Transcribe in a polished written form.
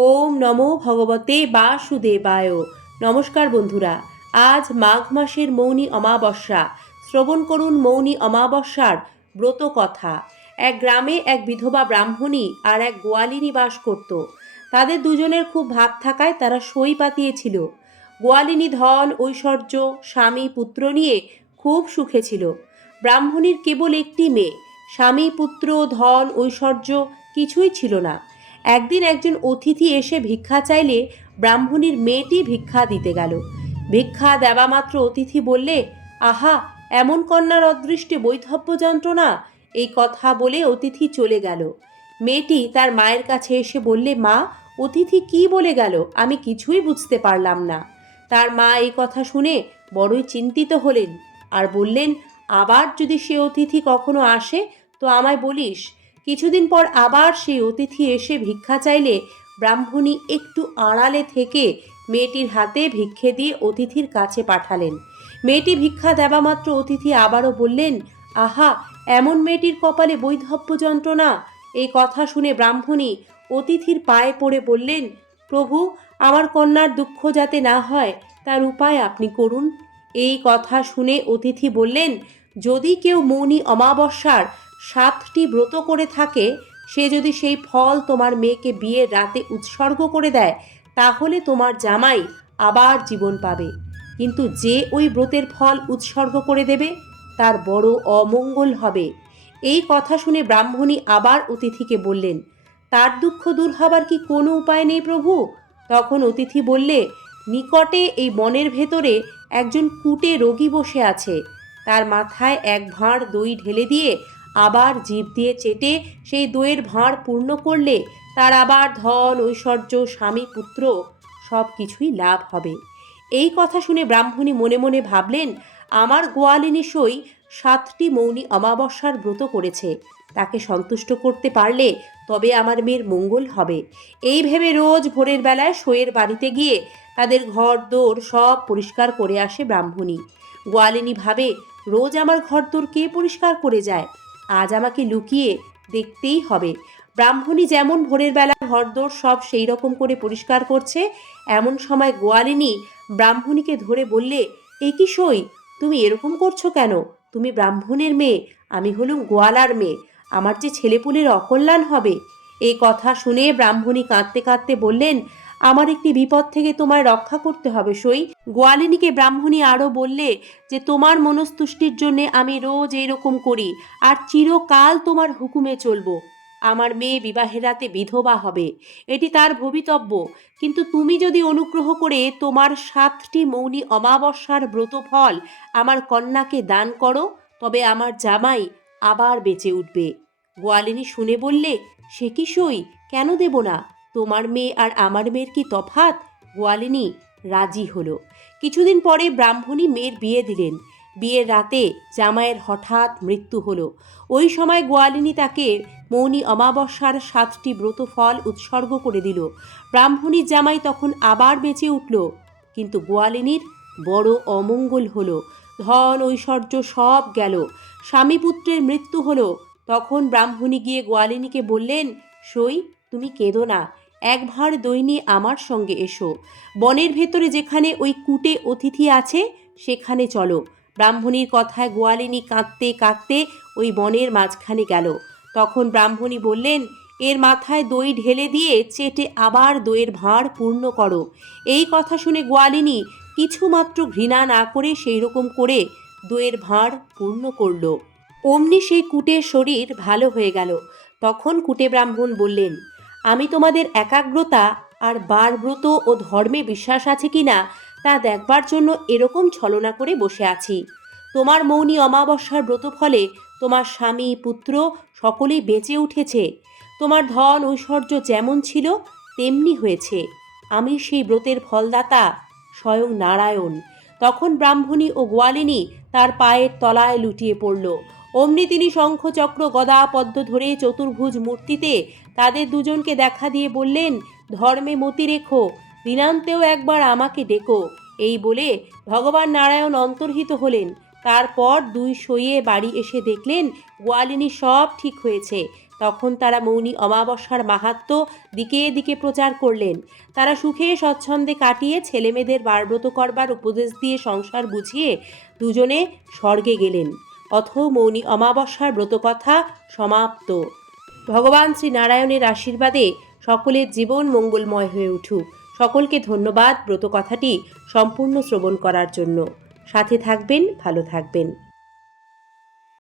ওম নমো ভগবতে বাসুদেবায়। নমস্কার বন্ধুরা, আজ মাঘ মাসের মৌনী অমাবস্যা। শ্রবণ করুন মৌনী অমাবস্যার ব্রত কথা। এক গ্রামে এক বিধবা ব্রাহ্মণী আর এক গোয়ালিনী বাস করত। তাদের দুজনের খুব ভাব থাকায় তারা সই পাতিয়েছিল। গোয়ালিনী ধন ঐশ্বর্য স্বামী পুত্র নিয়ে খুব সুখে ছিল। ব্রাহ্মণীর কেবল একটি মেয়ে, স্বামী পুত্র ধন ঐশ্বর্য কিছুই ছিল না। একদিন একজন অতিথি এসে ভিক্ষা চাইলে ব্রাহ্মণীর মেয়েটি ভিক্ষা দিতে গেল। ভিক্ষা দেওয়া মাত্র অতিথি বললে, আহা, এমন কন্যার অদৃষ্টে বৈধব্য যন্ত্রণা। এই কথা বলে অতিথি চলে গেল। মেয়েটি তার মায়ের কাছে এসে বললে, মা, অতিথি কি বলে গেল আমি কিছুই বুঝতে পারলাম না। তার মা এই কথা শুনে বড়ই চিন্তিত হলেন আর বললেন, আবার যদি সে অতিথি কখনো আসে তো আমায় বলিস। কিছুদিন পর আবার সেই অতিথি এসে ভিক্ষা চাইলে ব্রাহ্মণী একটু আড়ালে থেকে মেয়েটির হাতে ভিক্ষে দিয়ে অতিথির কাছে পাঠালেন। মেয়েটি ভিক্ষা দেওয়া মাত্র অতিথি আবারও বললেন, আহা, এমন মেয়েটির কপালে বৈধব্য যন্ত্রণা। এই কথা শুনে ব্রাহ্মণী অতিথির পায়ে পড়ে বললেন, প্রভু, আমার কন্যার দুঃখ যাতে না হয় তার উপায় আপনি করুন। এই কথা শুনে অতিথি বললেন, যদি কেউ মৌনী অমাবস্যার 7টি ব্রত করে থাকে, সে যদি সেই ফল তোমার মেয়েকে বিয়ের রাতে উৎসর্গ করে দেয়, তাহলে তোমার জামাই আবার জীবন পাবে। কিন্তু যে ওই ব্রতের ফল উৎসর্গ করে দেবে তার বড় অমঙ্গল হবে। এই কথা শুনে ব্রাহ্মণী আবার অতিথিকে বললেন, তার দুঃখ দূর হবার কি কোনো উপায় নেই প্রভু? তখন অতিথি বললে, নিকটে এই বনের ভেতরে একজন কুটে রোগী বসে আছে। তার মাথায় এক ভাঁড় দই ঢেলে দিয়ে আবার জিভ দিয়ে চেটে সেই দইয়ের ভাঁড় পূর্ণ করলে তার আবার ধন ঐশ্বর্য স্বামী পুত্র সব কিছুই লাভ হবে। এই কথা শুনে ব্রাহ্মণী মনে মনে ভাবলেন, আমার গোয়ালিনী সই 7টি মৌনী অমাবস্যার ব্রত করেছে, তাকে সন্তুষ্ট করতে পারলে তবে আমার মেয়ের মঙ্গল হবে। এই ভেবে রোজ ভোরের বেলায় সইয়ের বাড়িতে গিয়ে তাদের ঘর দোর সব পরিষ্কার করে আসে ব্রাহ্মণী। গোয়ালিনী ভাবে, রোজ আমার ঘর দোর কে পরিষ্কার করে যায়? আজ আমাকে লুকিয়ে দেখতেই হবে। ব্রাহ্মণী যেমন ভোরের বেলা ঘরদোর সব সেই রকম করে পরিষ্কার করছে, এমন সময় গোয়ালিনী ব্রাহ্মণীকে ধরে বললে, এ কি সই, তুমি এরকম করছো কেন? তুমি ব্রাহ্মণের মেয়ে, আমি হলুম গোয়ালার মেয়ে, আমার যে ছেলেপুলের অকল্যাণ হবে। এই কথা শুনে ব্রাহ্মণী কাঁদতে কাঁদতে বললেন, আমার একটি বিপদ থেকে তোমায় রক্ষা করতে হবে সই। গোয়ালিনীকে ব্রাহ্মণী আরও বললে যে, তোমার মনস্তুষ্টির জন্যে আমি রোজ এইরকম করি আর চিরকাল তোমার হুকুমে চলবো। আমার মেয়ে বিবাহের রাতে বিধবা হবে, এটি তার ভবিতব্য। কিন্তু তুমি যদি অনুগ্রহ করে তোমার 7টি মৌনী অমাবস্যার ব্রতফল আমার কন্যাকে দান করো, তবে আমার জামাই আবার বেঁচে উঠবে। গোয়ালিনী শুনে বললে, সে কি সই, কেন দেব না? তোমার মেয়ে আর আমার মেয়ের কি তফাৎ? গোয়ালিনী রাজি হলো। কিছুদিন পরে ব্রাহ্মণী মেয়ের বিয়ে দিলেন। বিয়ের রাতে জামাইয়ের হঠাৎ মৃত্যু হলো। ওই সময় গোয়ালিনী তাকে মৌনী অমাবস্যার 7টি ব্রত ফল উৎসর্গ করে দিল। ব্রাহ্মণীর জামাই তখন আবার বেঁচে উঠল। কিন্তু গোয়ালিনীর বড় অমঙ্গল হলো। ধন ঐশ্বর্য সব গেল। স্বামী পুত্রের মৃত্যু হলো। তখন ব্রাহ্মণী গিয়ে গোয়ালিনীকে বললেন, সই, তুমি কেঁদো না, এক ভাঁড় দই নিয়ে আমার সঙ্গে এসো। বনের ভেতরে যেখানে ওই কুটে অতিথি আছে সেখানে চলো। ব্রাহ্মণীর কথায় গোয়ালিনী কাঁদতে কাঁদতে ওই বনের মাঝখানে গেল। তখন ব্রাহ্মণী বললেন, এর মাথায় দই ঢেলে দিয়ে চেটে আবার দইয়ের ভাঁড় পূর্ণ করো। এই কথা শুনে গোয়ালিনী কিছুমাত্র ঘৃণা না করে সেই রকম করে দইয়ের ভাঁড় পূর্ণ করল। অমনি সেই কুটের শরীর ভালো হয়ে গেল। তখন কুটে ব্রাহ্মণ বললেন, আমি তোমাদের একাগ্রতা আর বারব্রত ও ধর্মে বিশ্বাস আছে কিনা তা দেখবার জন্য এরকম ছলনা করে বসে আছি। তোমার মৌনী অমাবস্যার ব্রত ফলে তোমার স্বামী পুত্র সকলেই বেঁচে উঠেছে। তোমার ধন ঐশ্বর্য যেমন ছিল তেমনি হয়েছে। আমি সেই ব্রতের ফলদাতা স্বয়ং নারায়ণ। তখন ব্রাহ্মণী ও গোয়ালিনী তার পায়ের তলায় লুটিয়ে পড়ল। অমনি তিনি শঙ্খ চক্র গদা পদ্ম ধরে চতুর্ভুজ মূর্তিতে তাদের দুজনকে দেখা দিয়ে বললেন, ধর্মে মতি রেখো, দিনান্তেও একবার আমাকে ডেকো। এই বলে ভগবান নারায়ণ অন্তর্হিত হলেন। তারপর দুই সইয়ে বাড়ি এসে দেখলেন গোয়ালিনী সব ঠিক হয়েছে। তখন তারা মৌনী অমাবস্যার মাহাত্ম্য দিকে দিকে প্রচার করলেন। তারা সুখে স্বচ্ছন্দে কাটিয়ে ছেলেমেয়েদের বারব্রত করবার উপদেশ দিয়ে সংসার বুঝিয়ে দুজনে স্বর্গে গেলেন। অথ মৌনী অমাবস্যার ব্রতকথা সমাপ্ত। ভগবান শ্রী নারায়ণের আশীর্বাদে সকলের জীবন মঙ্গলময় হয়ে উঠুক। সকলকে ধন্যবাদ ব্রতকথাটি সম্পূর্ণ শ্রবণ করার জন্য। সাথে থাকবেন, ভালো থাকবেন।